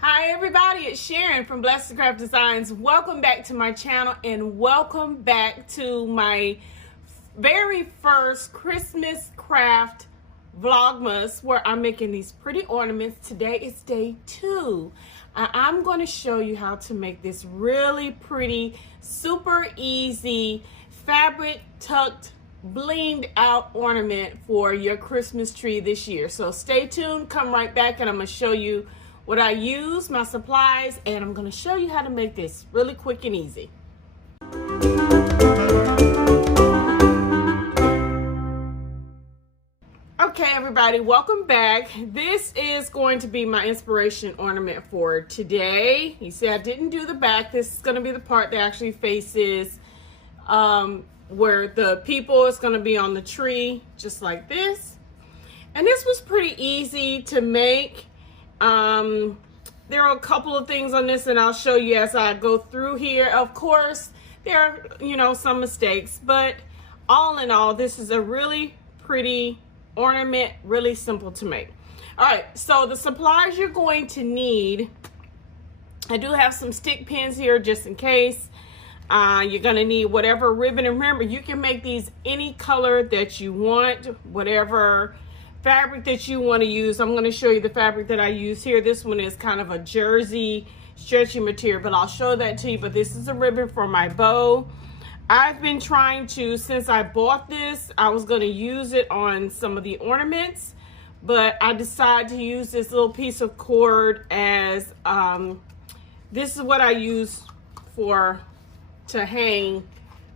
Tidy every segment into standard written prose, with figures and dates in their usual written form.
Hi everybody, it's Sharon from Blessed Craft Designs. Welcome back to my channel and welcome back to my very first Christmas craft Vlogmas where I'm making these pretty ornaments. Today is day 2. I'm going to show you how to make this really pretty, super easy fabric tucked blinged out ornament for your Christmas tree this year. So stay tuned, come right back and I'm going to show you what I use, my supplies, and I'm going to show you how to make this really quick and easy. Okay everybody, welcome back. This is going to be my inspiration ornament for today. You see I didn't do the back. This is going to be the part that actually faces where the people is going to be on the tree, just like this. And this was pretty easy to make. There are a couple of things on this and I'll show you as I go through here. Of course, there are, some mistakes, but all in all, this is a really pretty ornament, really simple to make. All right, so the supplies you're going to need, I do have some stick pins here just in case. You're going to need whatever ribbon, and remember, you can make these any color that you want, whatever fabric that you want to use. I'm going to show you the fabric that I use here. This one is kind of a jersey stretchy material, but I'll show that to you. But this is a ribbon for my bow. I've been trying to, since I bought this, I was going to use it on some of the ornaments, but I decided to use this little piece of cord as, this is what I use to hang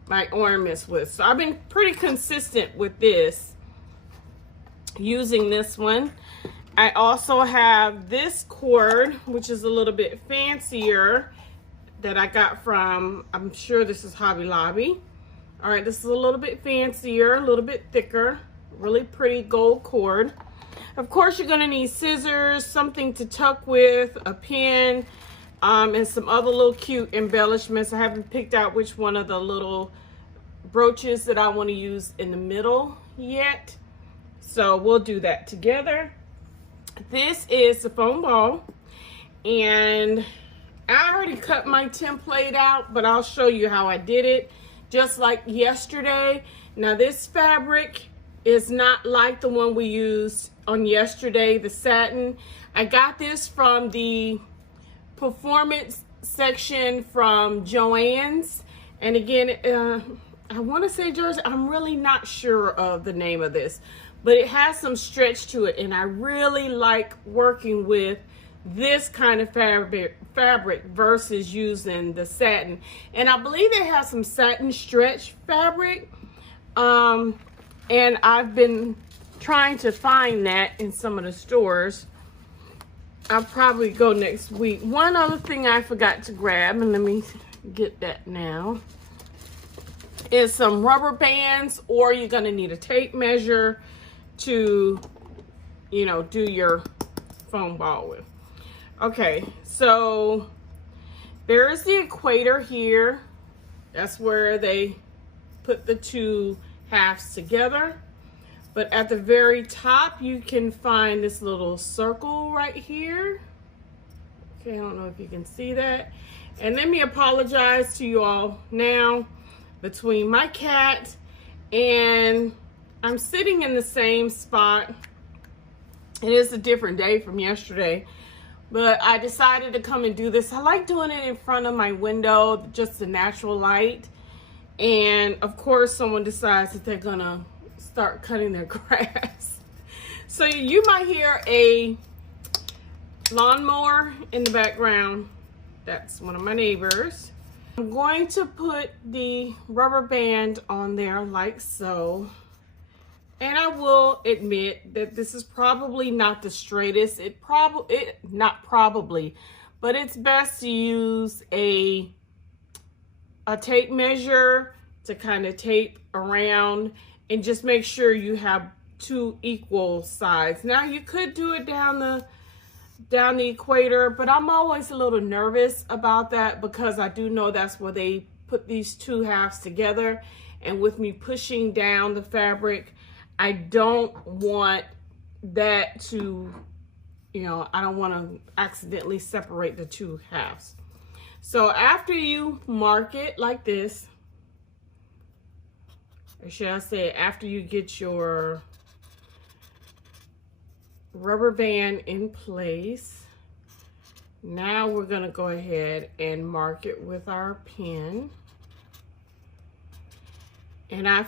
my ornaments with. So I've been pretty consistent with this, using this one. I also have this cord, which is a little bit fancier, that I got from, I'm sure this is Hobby Lobby. All right, this is a little bit fancier, a little bit thicker, really pretty gold cord. Of course, you're gonna need scissors, something to tuck with, a pin, and some other little cute embellishments. I haven't picked out which one of the little brooches that I want to use in the middle yet. So we'll do that together. This is the foam ball, and I already cut my template out, but I'll show you how I did it, just like yesterday. Now this fabric is not like the one we used on yesterday, the satin. I got this from the performance section from Joann's, and again, I want to say jersey, I'm really not sure of the name of this, but it has some stretch to it, and I really like working with this kind of fabric versus using the satin. And I believe they have some satin stretch fabric, and I've been trying to find that in some of the stores. I'll probably go next week. One other thing I forgot to grab, and let me get that now, is some rubber bands, or you're gonna need a tape measure to, do your foam ball with. Okay, so there's the equator here. That's where they put the two halves together. But at the very top, you can find this little circle right here. Okay, I don't know if you can see that. And let me apologize to you all now. Between my cat and I'm sitting in the same spot. It is a different day from yesterday, but I decided to come and do this. I like doing it in front of my window, just the natural light. And of course, someone decides that they're gonna start cutting their grass. So you might hear a lawnmower in the background. That's one of my neighbors. I'm going to put the rubber band on there like so. And I will admit that this is probably not the straightest. Not probably, but it's best to use a tape measure to kind of tape around and just make sure you have two equal sides. Now you could do it down the equator, but I'm always a little nervous about that because I do know that's where they put these two halves together. And with me pushing down the fabric, I don't want that to you know, I don't want to accidentally separate the two halves. So after you mark it like this, or should I say after you get your rubber band in place, now we're going to go ahead and mark it with our pen. And I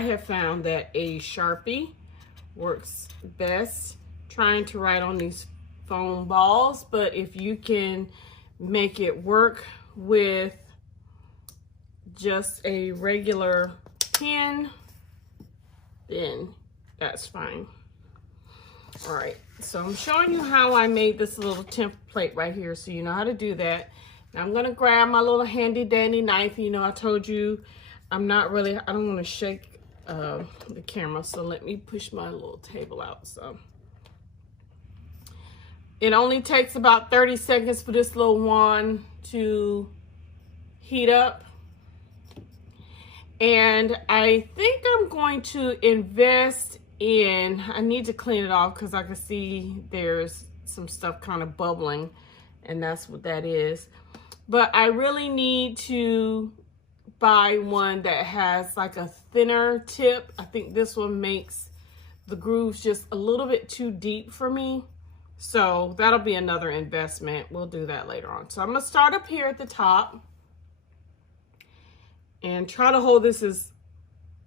have found that a Sharpie works best trying to write on these foam balls, but if you can make it work with just a regular pen, then that's fine. All right, so I'm showing you how I made this little template right here, so you know how to do that. Now I'm gonna grab my little handy dandy knife. You know, I told you I don't want to shake the camera, so let me push my little table out. So it only takes about 30 seconds for this little wand to heat up. And I think I'm going to invest in, I need to clean it off because I can see there's some stuff kind of bubbling, and that's what that is. But I really need to buy one that has like a thinner tip. I think this one makes the grooves just a little bit too deep for me. So that'll be another investment. We'll do that later on. So I'm gonna start up here at the top and try to hold this as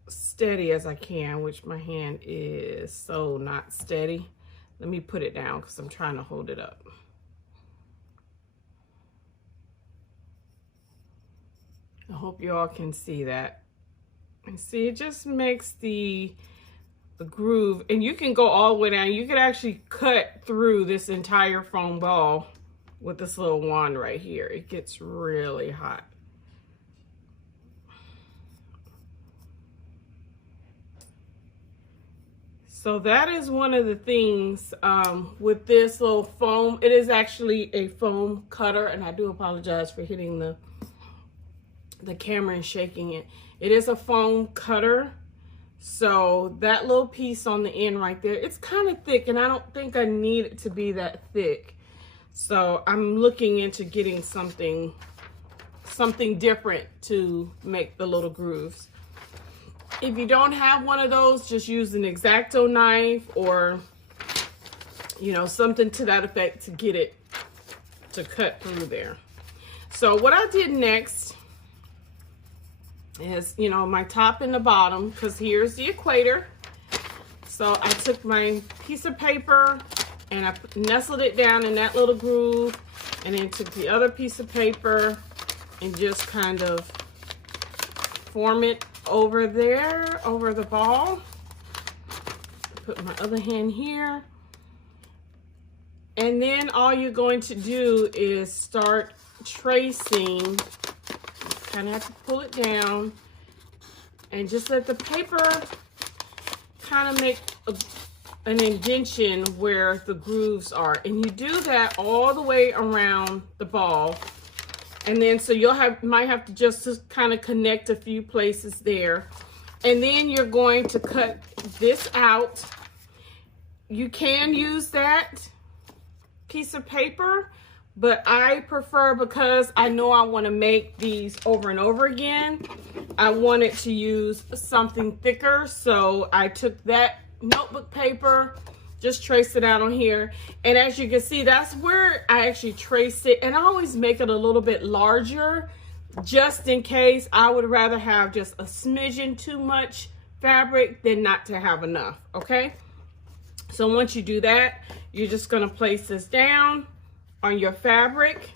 steady as I can, which my hand is so not steady. Let me put it down because I'm trying to hold it up. I hope you all can see that. And see, it just makes the groove, and you can go all the way down. You could actually cut through this entire foam ball with this little wand right here. It gets really hot. So that is one of the things with this little foam. It is actually a foam cutter, and I do apologize for hitting the camera and shaking it. It is a foam cutter. So that little piece on the end right there, it's kind of thick, and I don't think I need it to be that thick. So I'm looking into getting something different to make the little grooves. If you don't have one of those, just use an X-Acto knife or, you know, something to that effect to get it to cut through there. So what I did next is, you know, my top and the bottom, because here's the equator. So I took my piece of paper and I nestled it down in that little groove, and then took the other piece of paper and just kind of form it over there, over the ball. Put my other hand here. And then all you're going to do is start tracing. Kind of have to pull it down and just let the paper kind of make an indentation where the grooves are. And you do that all the way around the ball. And then so might have to just kind of connect a few places there. And then you're going to cut this out. You can use that piece of paper, but I prefer, because I know I want to make these over and over again, I wanted to use something thicker. So I took that notebook paper, just traced it out on here. And as you can see, that's where I actually traced it. And I always make it a little bit larger, just in case. I would rather have just a smidgen too much fabric than not to have enough, okay? So once you do that, you're just gonna place this down on your fabric.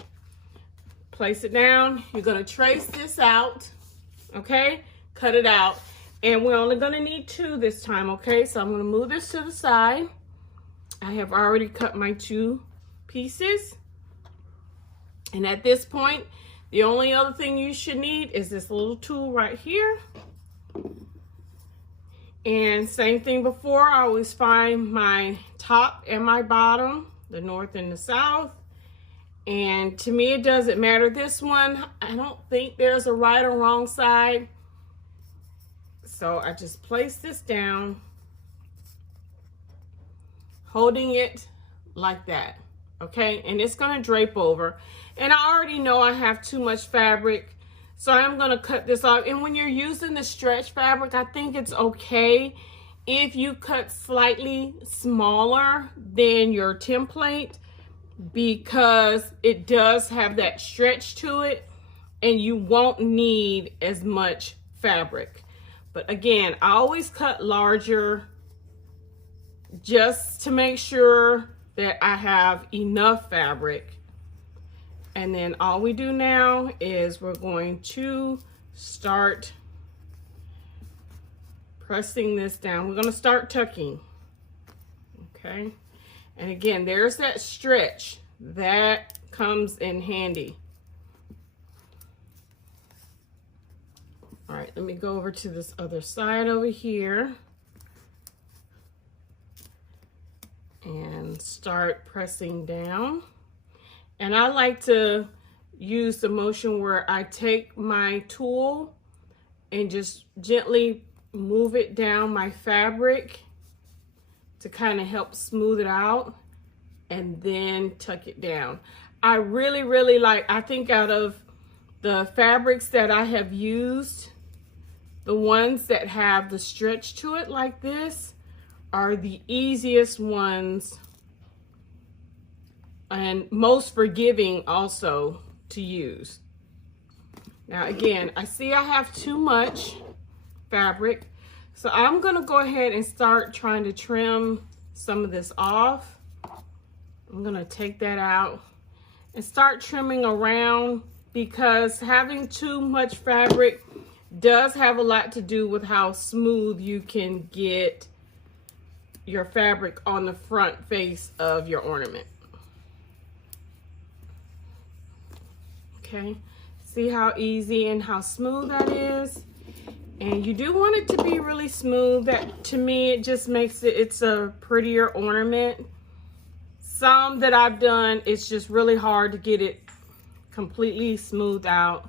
Place it down. You're gonna trace this out, okay? Cut it out. And we're only gonna need 2 this time, okay? So I'm gonna move this to the side. I have already cut my 2 pieces. And at this point, the only other thing you should need is this little tool right here. And same thing before, I always find my top and my bottom, the north and the south. And to me, it doesn't matter. This one, I don't think there's a right or wrong side. So I just place this down, holding it like that, okay? And it's gonna drape over. And I already know I have too much fabric, so I'm gonna cut this off. And when you're using the stretch fabric, I think it's okay if you cut slightly smaller than your template, because it does have that stretch to it and you won't need as much fabric. But again, I always cut larger just to make sure that I have enough fabric. And then all we do now is we're going to start pressing this down. We're going to start tucking, okay? And again, there's that stretch that comes in handy. All right, let me go over to this other side over here and start pressing down. And I like to use the motion where I take my tool and just gently move it down my fabric to kind of help smooth it out and then tuck it down. I really like, I think out of the fabrics that I have used, the ones that have the stretch to it like this are the easiest ones and most forgiving also to use. Now again, I see I have too much fabric, so I'm gonna go ahead and start trying to trim some of this off. I'm gonna take that out and start trimming around, because having too much fabric does have a lot to do with how smooth you can get your fabric on the front face of your ornament. Okay, see how easy and how smooth that is? And you do want it to be really smooth. That, to me, it just makes it, it's a prettier ornament. Some that I've done, it's just really hard to get it completely smoothed out,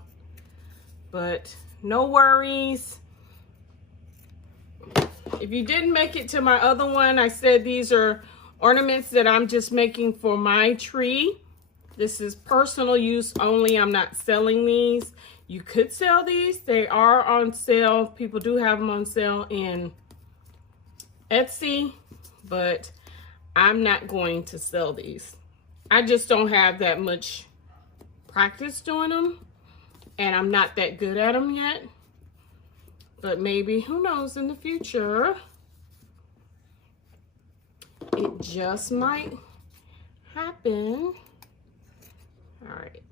but no worries. If you didn't make it to my other one, I said these are ornaments that I'm just making for my tree. This is personal use only. I'm not selling these. You could sell these. They are on sale. People do have them on sale in Etsy, but I'm not going to sell these. I just don't have that much practice doing them, and I'm not that good at them yet. But maybe, who knows, in the future, it just might happen. All right.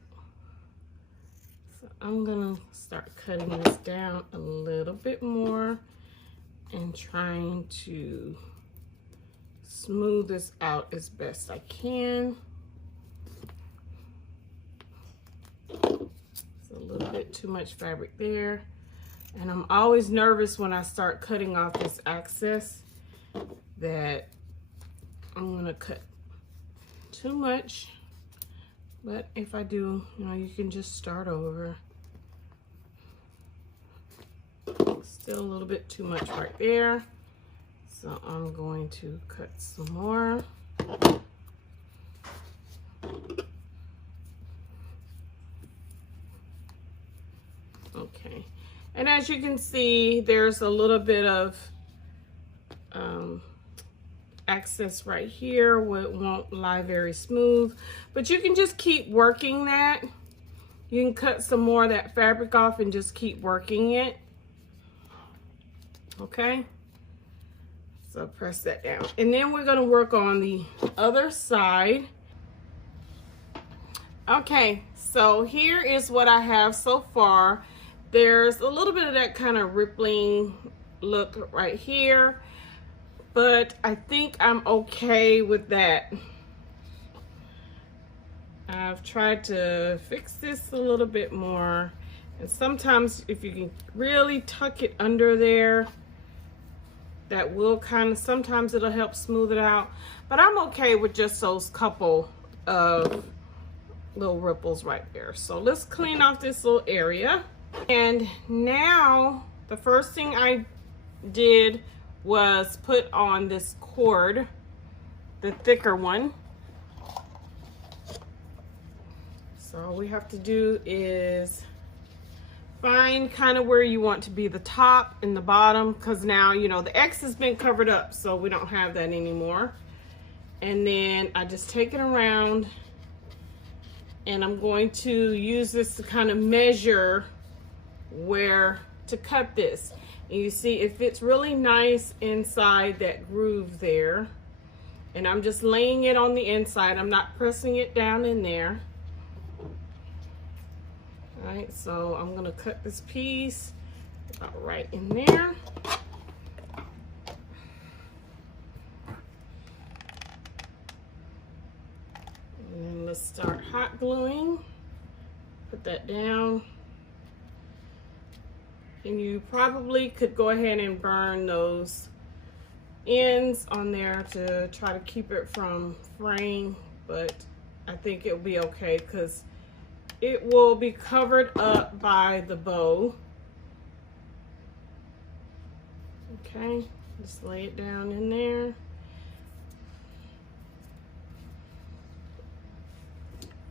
So I'm gonna start cutting this down a little bit more and trying to smooth this out as best I can. It's a little bit too much fabric there. And I'm always nervous when I start cutting off this excess that I'm gonna cut too much. But if I do, you know, you can just start over. Still a little bit too much right there. So I'm going to cut some more. Okay. And as you can see, there's a little bit of excess right here where it won't lie very smooth, but you can just keep working that. You can cut some more of that fabric off and just keep working it. Okay, so press that down, and then we're going to work on the other side. Okay, so here is what I have so far. There's a little bit of that kind of rippling look right here, but I think I'm okay with that. I've tried to fix this a little bit more, and sometimes if you can really tuck it under there, that will kind of, sometimes it'll help smooth it out, but I'm okay with just those couple of little ripples right there. So let's clean off this little area. And now the first thing I did was put on this cord, the thicker one. So all we have to do is find kind of where you want to be the top and the bottom, because now, you know, the X has been covered up, so we don't have that anymore. And then I just take it around, and I'm going to use this to kind of measure where to cut this. And you see it fits really nice inside that groove there. And I'm just laying it on the inside. I'm not pressing it down in there. All right, so I'm gonna cut this piece about right in there. And then let's start hot gluing. Put that down. And you probably could go ahead and burn those ends on there to try to keep it from fraying, but I think it'll be okay because it will be covered up by the bow. Okay, just lay it down in there.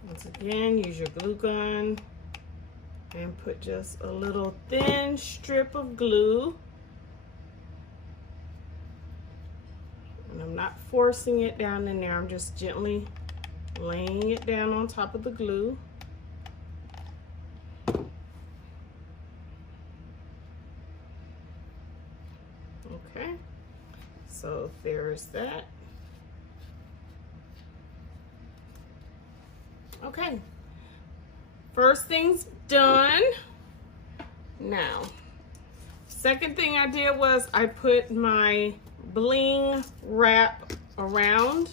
Once again, use your glue gun and put just a little thin strip of glue. And I'm not forcing it down in there. I'm just gently laying it down on top of the glue. Okay, so there's that. Okay, first thing's done. Now, second thing I did was I put my bling wrap around.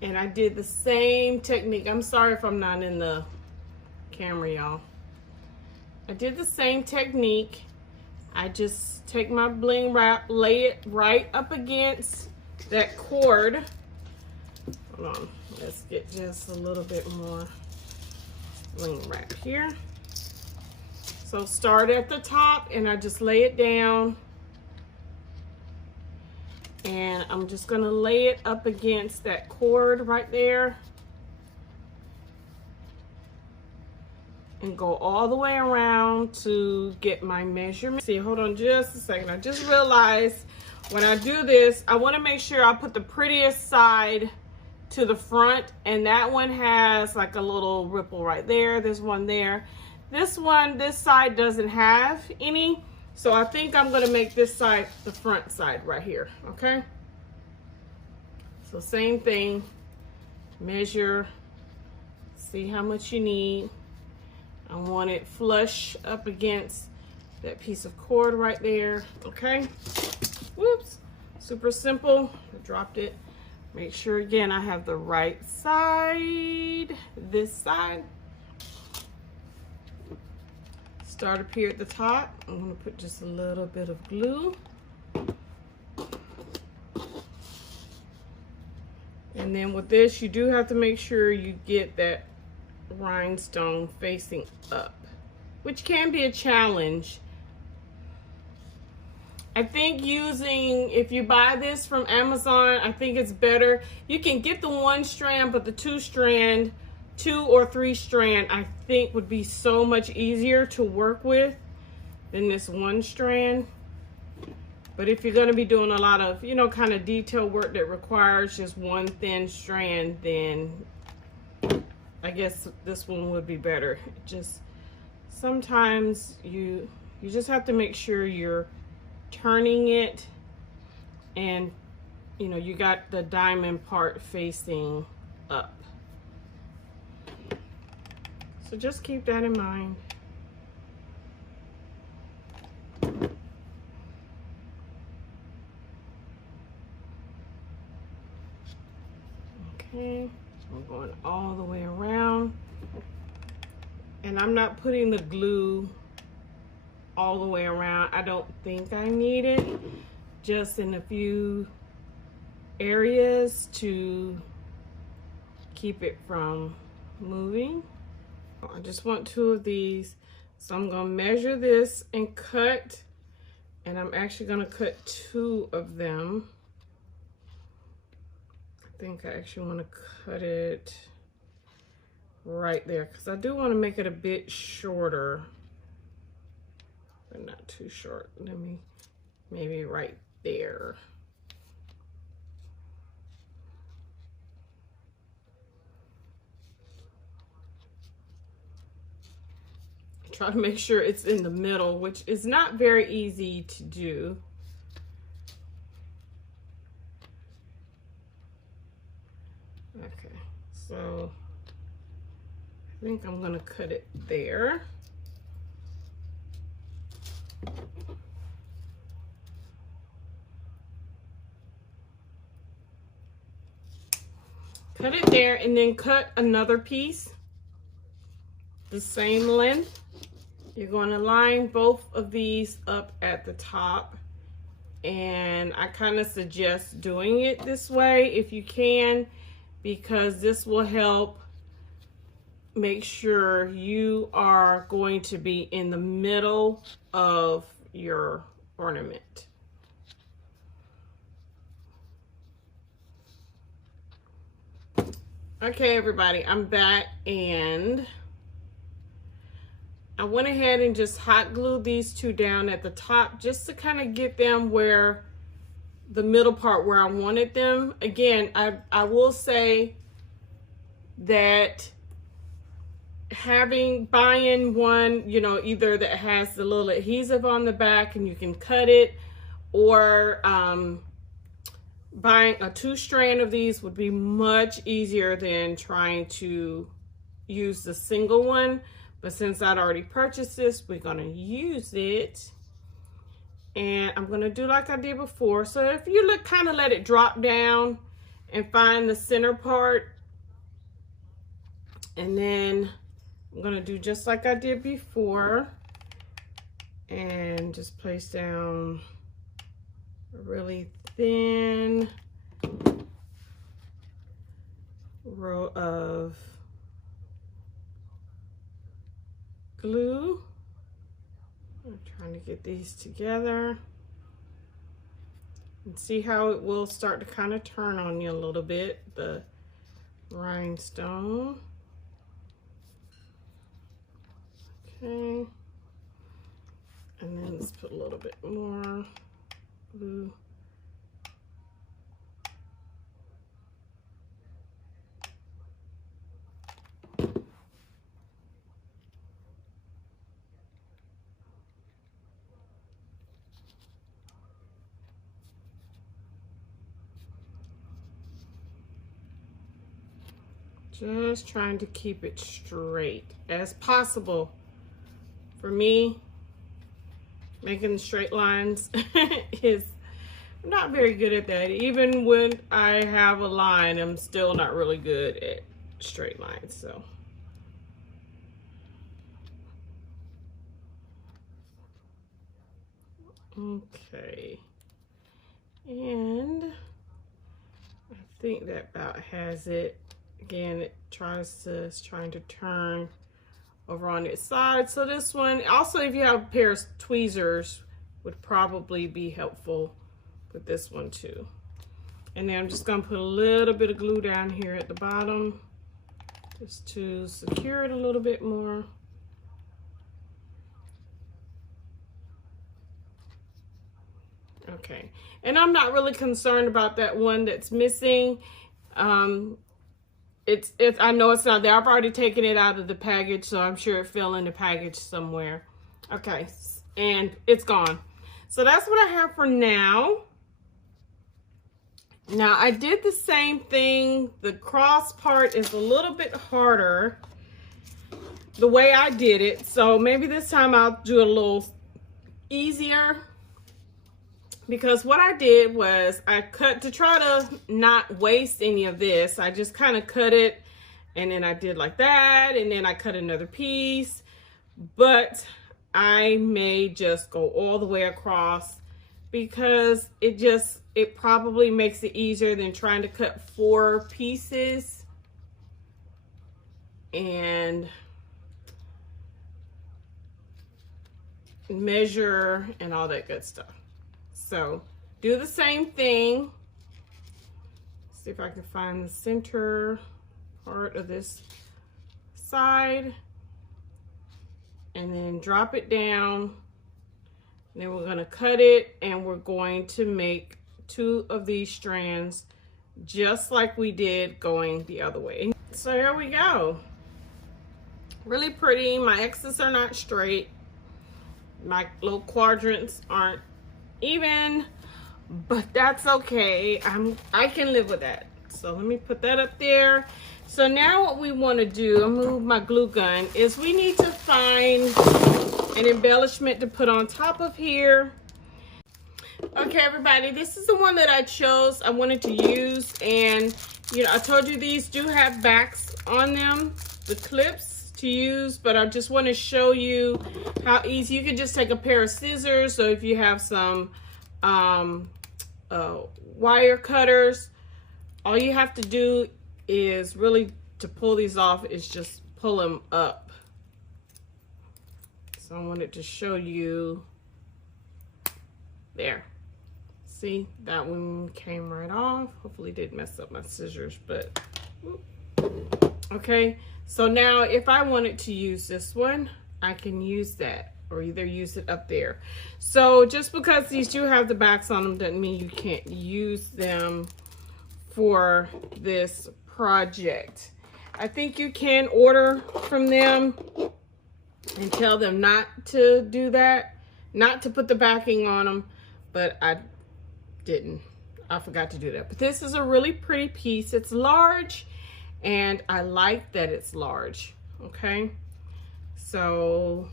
And I did the same technique. I'm sorry if I'm not in the camera, y'all. I did the same technique. I just take my bling wrap, lay it right up against that cord. Hold on, let's get just a little bit more bling wrap here. So start at the top and I just lay it down. And I'm just gonna lay it up against that cord right there. And go all the way around to get my measurement. See, hold on just a second. I just realized when I do this, I wanna make sure I put the prettiest side to the front, and that one has like a little ripple right there. There's one there. This one, this side doesn't have any. So I think I'm gonna make this side the front side right here, okay? So same thing, measure, see how much you need. I want it flush up against that piece of cord right there, okay? Whoops, super simple, I dropped it. Make sure again I have the right side, this side. Start up here at the top. I'm gonna put just a little bit of glue. And then with this, you do have to make sure you get that rhinestone facing up, which can be a challenge. I think using, if you buy this from Amazon, I think it's better. You can get the one strand, but the two or three strand, I think would be so much easier to work with than this one strand. But if you're gonna be doing a lot of, you know, kind of detail work that requires just one thin strand, then I guess this one would be better. Just sometimes you just have to make sure you're turning it and, you know, you got the diamond part facing up. So just keep that in mind. Okay, I'm going all the way around. And I'm not putting the glue all the way around. I don't think I need it. Just in a few areas to keep it from moving. I just want 2 of these. So I'm gonna measure this and cut. And I'm actually gonna cut 2 of them. think I actually want to cut it right there because I do want to make it a bit shorter, but not too short. Let me maybe right there. Try to make sure it's in the middle, which is not very easy to do. Okay, so I think I'm gonna cut it there. Cut it there and then cut another piece the same length. You're going to line both of these up at the top, and I kind of suggest doing it this way if you can, because this will help make sure you are going to be in the middle of your ornament. Okay, everybody, I'm back, and I went ahead and just hot glued these two down at the top just to kind of get them where the middle part where I wanted them. Again, I will say that buying one, you know, either that has the little adhesive on the back and you can cut it, or buying a 2-strand of these would be much easier than trying to use the single one. But since I'd already purchased this, we're gonna use it. And I'm gonna do like I did before. So if you kind of let it drop down and find the center part, and then I'm gonna do just like I did before and just place down a really thin row of glue. I'm trying to get these together and see how it will start to kind of turn on you a little bit, the rhinestone. Okay, and then let's put a little bit more glue. Just trying to keep it straight as possible. For me, making straight lines is I'm not very good at that. Even when I have a line, I'm still not really good at straight lines. So okay, and I think that about has it. Again, it's trying to turn over on its side. So this one, also if you have a pair of tweezers, would probably be helpful with this one too. And then I'm just gonna put a little bit of glue down here at the bottom just to secure it a little bit more. Okay, and I'm not really concerned about that one that's missing. I know it's not there. I've already taken it out of the package, so I'm sure it fell in the package somewhere. Okay, and it's gone. So that's what I have for now. Now I did the same thing. The cross part is a little bit harder the way I did it. So maybe this time I'll do it a little easier. Because what I did was I cut to try to not waste any of this. I just kind of cut it, and then I did like that, and then I cut another piece. But I may just go all the way across because it probably makes it easier than trying to cut 4 pieces and measure and all that good stuff. So do the same thing. see if I can find the center part of this side, and then drop it down. And then we're going to cut it, and we're going to make 2 of these strands just like we did going the other way. So here we go. Really pretty. My X's are not straight. My little quadrants aren't even, but that's okay. I can live with that. So let me put that up there. So now what we want to do, I'll move my glue gun, is we need to find an embellishment to put on top of here. Okay, everybody, this is the one that I chose. I wanted to use, and you know, I told you these do have backs on them, the clips to use, but I just want to show you how easy. You can just take a pair of scissors, so if you have some wire cutters, all you have to do is really, to pull these off, is just pull them up. So I wanted to show you there. See, that one came right off. Hopefully didn't mess up my scissors, but okay. So now if I wanted to use this one, I can use that, or either use it up there. So just because these do have the backs on them doesn't mean you can't use them for this project. I think you can order from them and tell them not to do that, not to put the backing on them, but I didn't. I forgot to do that. But this is a really pretty piece. It's large, and I like that it's large. Okay, so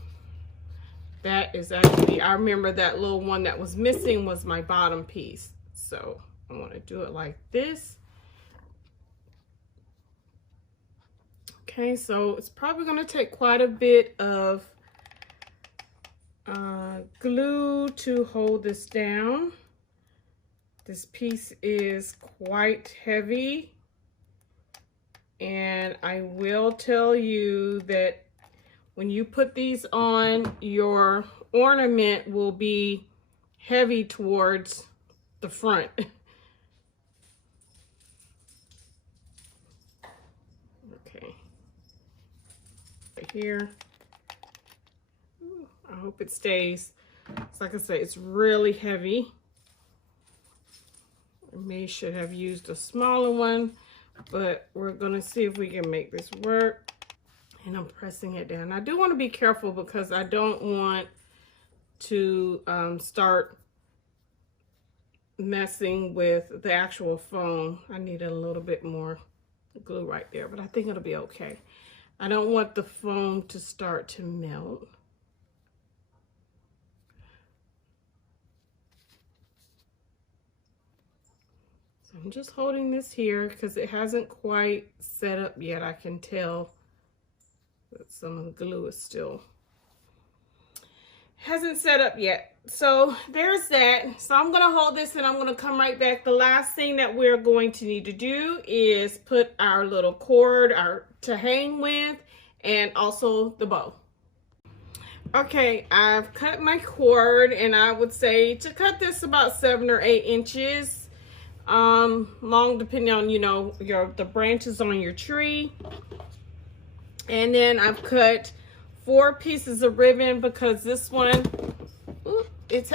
that is actually, I remember that little one that was missing was my bottom piece. So I want to do it like this. Okay, so it's probably going to take quite a bit of glue to hold this down. This piece is quite heavy, and I will tell you that when you put these on, your ornament will be heavy towards the front. Okay, right here. Ooh, I hope it stays. It's like I say, it's really heavy. I should have used a smaller one, but we're gonna see if we can make this work. And I'm pressing it down. I do want to be careful because I don't want to start messing with the actual foam. I need a little bit more glue right there, but I think it'll be okay. I don't want the foam to start to melt. I'm just holding this here because it hasn't quite set up yet. I can tell that some of the glue is still hasn't set up yet. So there's that. So I'm going to hold this and I'm going to come right back. The last thing that we're going to need to do is put our little cord to hang with, and also the bow. Okay, I've cut my cord, and I would say to cut this about 7 or 8 inches. Long, depending on, you know, the branches on your tree. And then I've cut 4 pieces of ribbon because this one,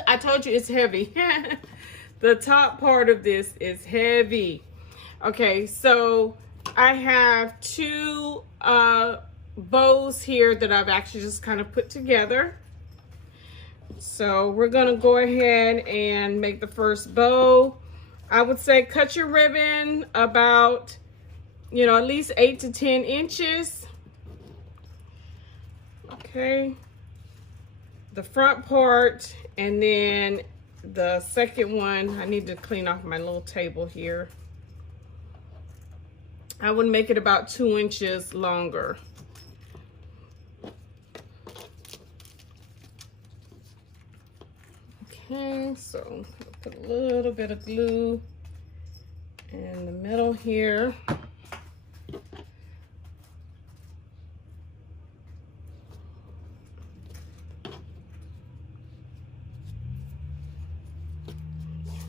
I told you it's heavy. The top part of this is heavy. Okay, so I have 2 bows here that I've actually just kind of put together. So we're gonna go ahead and make the first bow. I would say cut your ribbon about, you know, at least 8 to 10 inches. Okay. The front part, and then the second one, I need to clean off my little table here. I would make it about 2 inches longer. Okay, so put a little bit of glue in the middle here.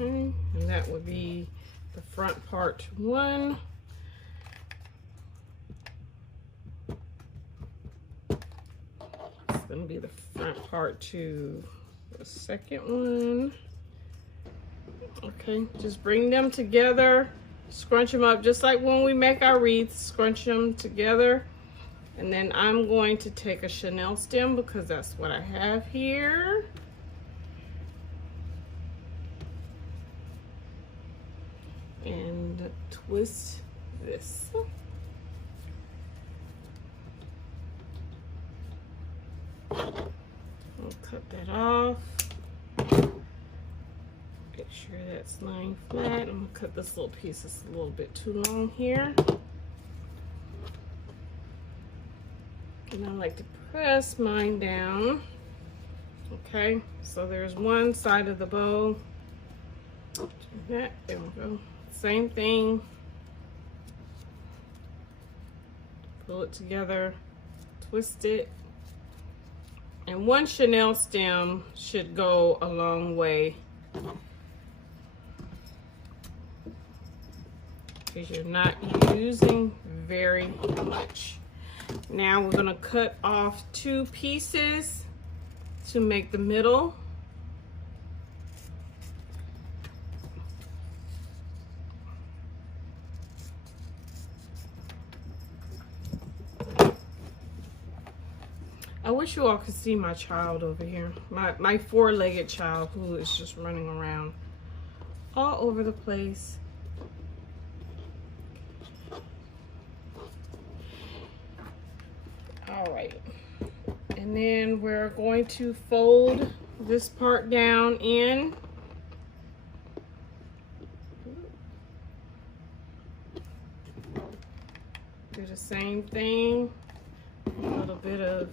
Okay, and that would be the front part one. It's gonna be the front part to the second one. Okay, just bring them together, scrunch them up just like when we make our wreaths, scrunch them together. And then I'm going to take a Chanel stem because that's what I have here. And twist this. I'll cut that off. Make sure that's lying flat. I'm gonna cut this little piece. It's a little bit too long here. And I like to press mine down. Okay, so there's one side of the bow. Do that. There we go. Same thing. Pull it together, twist it. And one Chanel stem should go a long way, because you're not using very much. Now we're gonna cut off 2 pieces to make the middle. I wish you all could see my child over here, my 4-legged child who is just running around all over the place. All right, and then we're going to fold this part down in. Do the same thing, a little bit of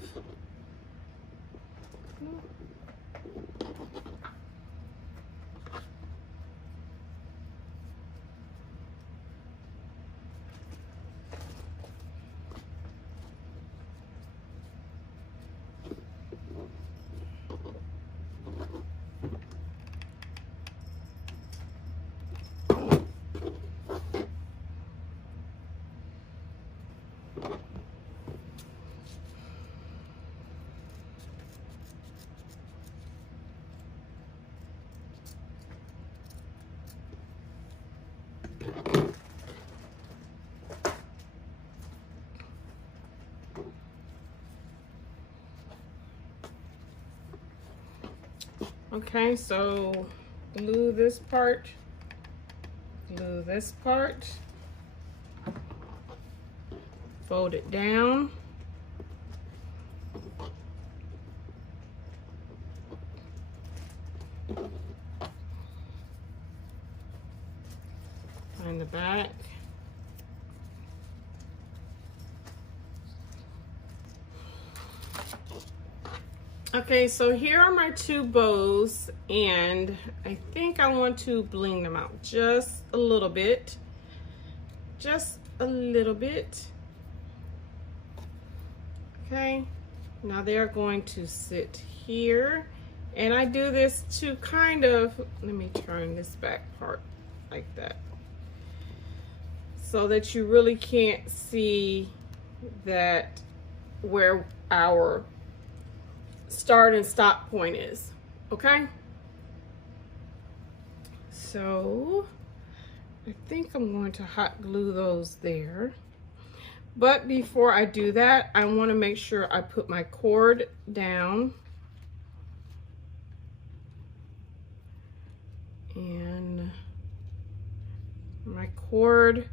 okay, so glue this part, fold it down, find the back. Okay, so here are my 2 bows, and I think I want to bling them out just a little bit. Just a little bit. Okay, now they're going to sit here, and I do this to kind of, let me turn this back part like that, so that you really can't see that where our start and stop point is. Okay, so I think I'm going to hot glue those there, but before I do that, I want to make sure I put my cord down, and my cord,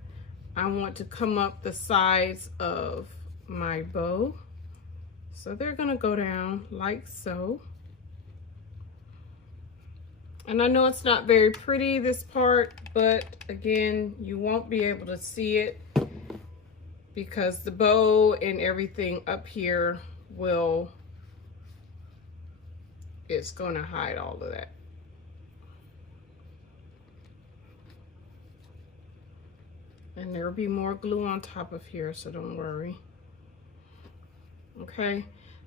I want to come up the sides of my bow. So they're gonna go down like so. And I know it's not very pretty, this part, but again, you won't be able to see it because the bow and everything up here it's gonna hide all of that. And there'll be more glue on top of here, so don't worry. Okay,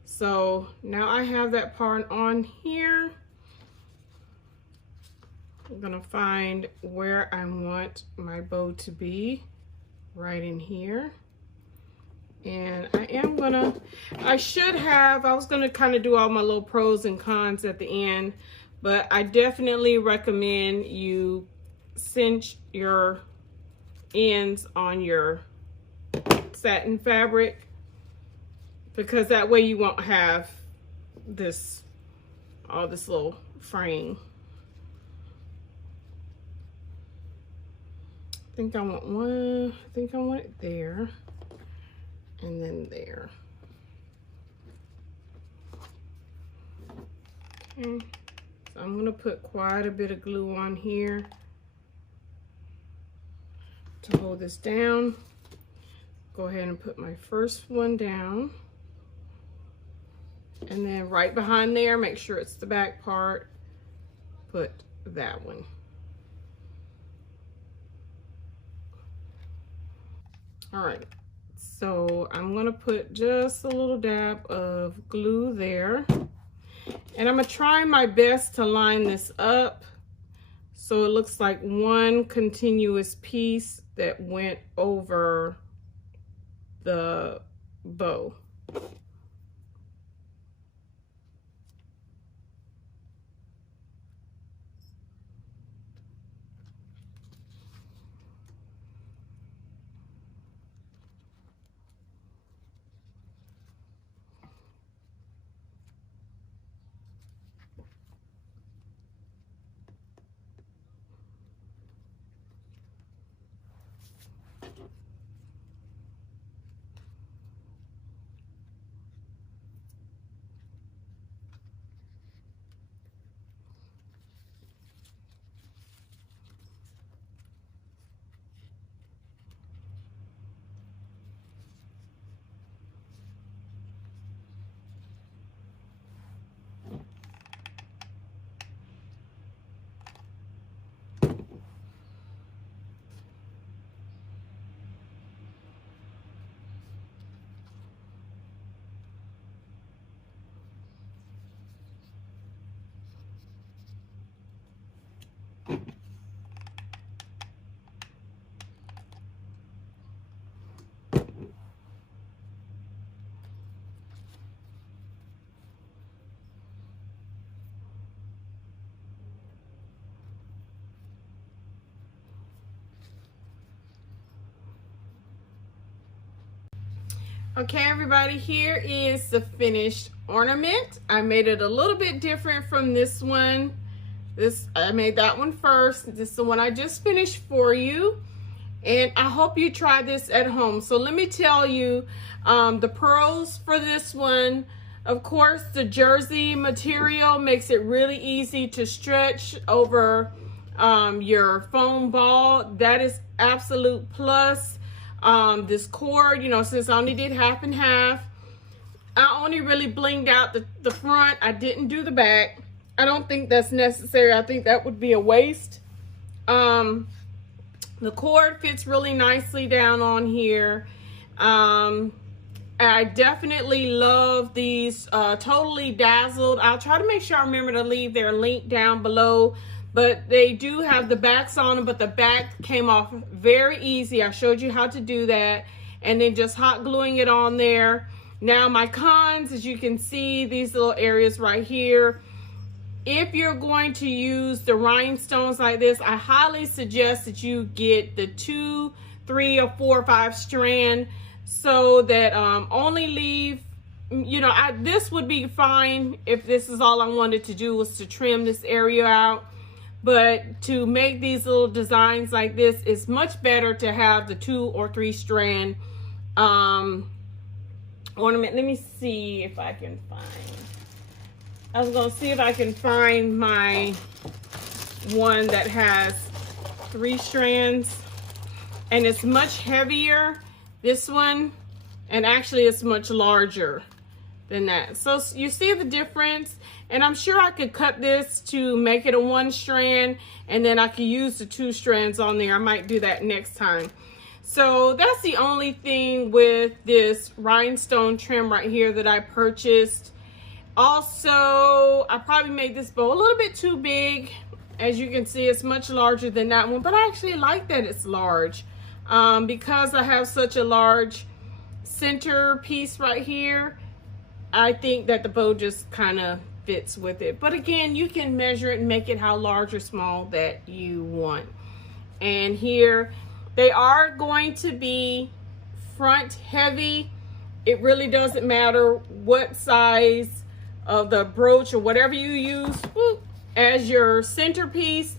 so now I have that part on here. I'm gonna find where I want my bow to be, right in here. And I was gonna kind of do all my little pros and cons at the end, but I definitely recommend you cinch your ends on your satin fabric, because that way you won't have all this little fraying. I think I want it there and then there. Okay, so I'm gonna put quite a bit of glue on here to hold this down. Go ahead and put my first one down. And then right behind there, make sure it's the back part, put that one. All right, so I'm gonna put just a little dab of glue there. And I'm gonna try my best to line this up so it looks like one continuous piece that went over the bow. Okay, everybody, here is the finished ornament. I made it a little bit different from this one. I made that one first. This is the one I just finished for you. And I hope you try this at home. So let me tell you the pros for this one. Of course, the jersey material makes it really easy to stretch over your foam ball. That is absolute plus. This cord, you know, since I only did half and half, I only really blinged out the front. I didn't do the back. I don't think that's necessary. I think that would be a waste. The cord fits really nicely down on here. I definitely love these totally Dazzled. I'll try to make sure I remember to leave their link down below. But they do have the backs on them, but the back came off very easy. I showed you how to do that. And then just hot gluing it on there. Now my cons, as you can see, these little areas right here. If you're going to use the rhinestones like this, I highly suggest that you get the 2, 3, or 4, or 5 strand, so that only leave, you know, this would be fine if this is all I wanted to do was to trim this area out. But to make these little designs like this, it's much better to have the 2 or 3 strand ornament. Let me see if I can find. I was gonna see if I can find my one that has 3 strands, and it's much heavier, this one, and actually it's much larger than that. So you see the difference. And I'm sure I could cut this to make it a 1 strand, and then I could use the 2 strands on there. I might do that next time. So that's the only thing with this rhinestone trim right here that I purchased. Also, I probably made this bow a little bit too big. As you can see, it's much larger than that one, but I actually like that it's large because I have such a large centerpiece right here. I think that the bow just kind of fits with it. But again, you can measure it and make it how large or small that you want. And here, they are going to be front heavy. It really doesn't matter what size of the brooch or whatever you use as your centerpiece.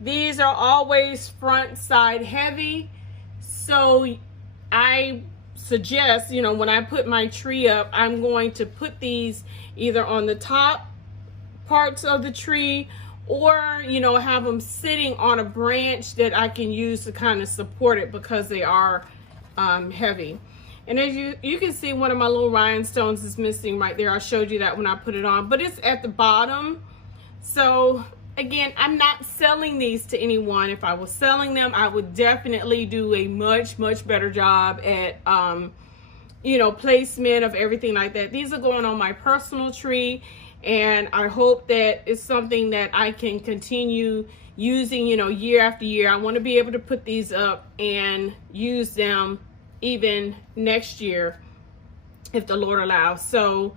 These are always front side heavy. So I suggest, you know, when I put my tree up, I'm going to put these either on the top parts of the tree, or, you know, have them sitting on a branch that I can use to kind of support it because they are heavy. And as you can see, one of my little rhinestones is missing right there. I showed you that when I put it on, but it's at the bottom. So again, I'm not selling these to anyone. If I was selling them, I would definitely do a much better job at you know, placement of everything like that. These are going on my personal tree, and I hope that it's something that I can continue using, you know, year after year. I want to be able to put these up and use them even next year if the Lord allows. So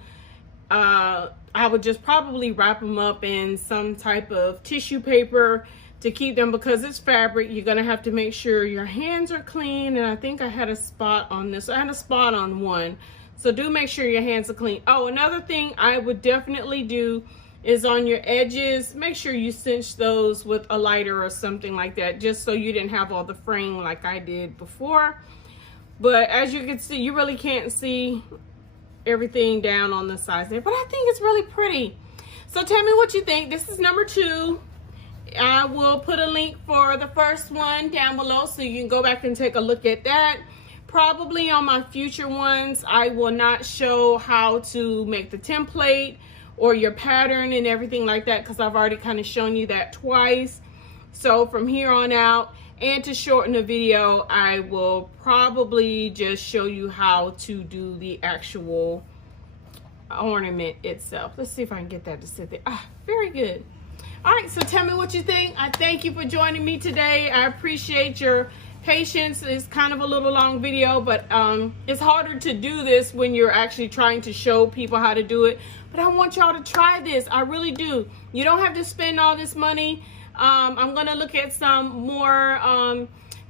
I would just probably wrap them up in some type of tissue paper to keep them, because it's fabric. You're gonna have to make sure your hands are clean, and I think I had a spot on this. I had a spot on one, so do make sure your hands are clean. Oh, another thing I would definitely do is on your edges, make sure you cinch those with a lighter or something like that, just so you didn't have all the fraying like I did before. But as you can see, you really can't see everything down on the sides there, but I think it's really pretty. So tell me what you think. This is number 2. I will put a link for the first one down below so you can go back and take a look at that. Probably on my future ones, I will not show how to make the template or your pattern and everything like that, because I've already kind of shown you that twice. So from here on out, and to shorten the video, I will probably just show you how to do the actual ornament itself. Let's see if I can get that to sit there. Ah, very good. All right, so tell me what you think. I thank you for joining me today. I appreciate your patience. It's kind of a little long video, but it's harder to do this when you're actually trying to show people how to do it. But I want y'all to try this. I really do. You don't have to spend all this money. I'm gonna look at some more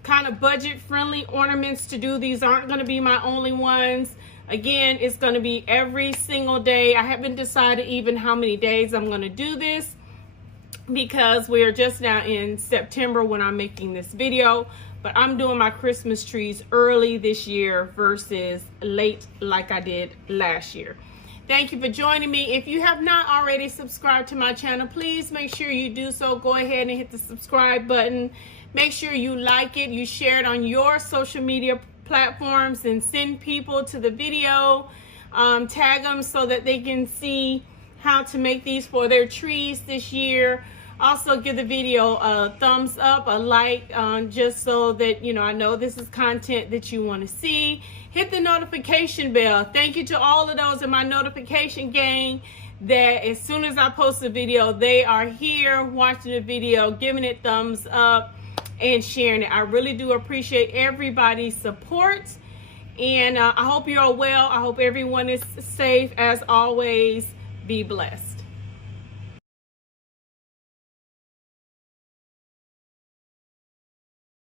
kind of budget-friendly ornaments to do. These aren't gonna be my only ones. Again, it's gonna be every single day. I haven't decided even how many days I'm gonna do this, because we are just now in September when I'm making this video. But I'm doing my Christmas trees early this year versus late like I did last year. Thank you for joining me. If you have not already subscribed to my channel, please make sure you do so. Go ahead and hit the subscribe button. Make sure you like it, you share it on your social media platforms, and send people to the video. Tag them so that they can see how to make these for their trees this year. Also give the video a thumbs up, a like, just so that, you know, I know this is content that you want to see. Hit the notification bell. Thank you to all of those in my notification gang that as soon as I post a video, they are here watching the video, giving it thumbs up and sharing it. I really do appreciate everybody's support, and I hope you're all well. I hope everyone is safe. As always, be blessed.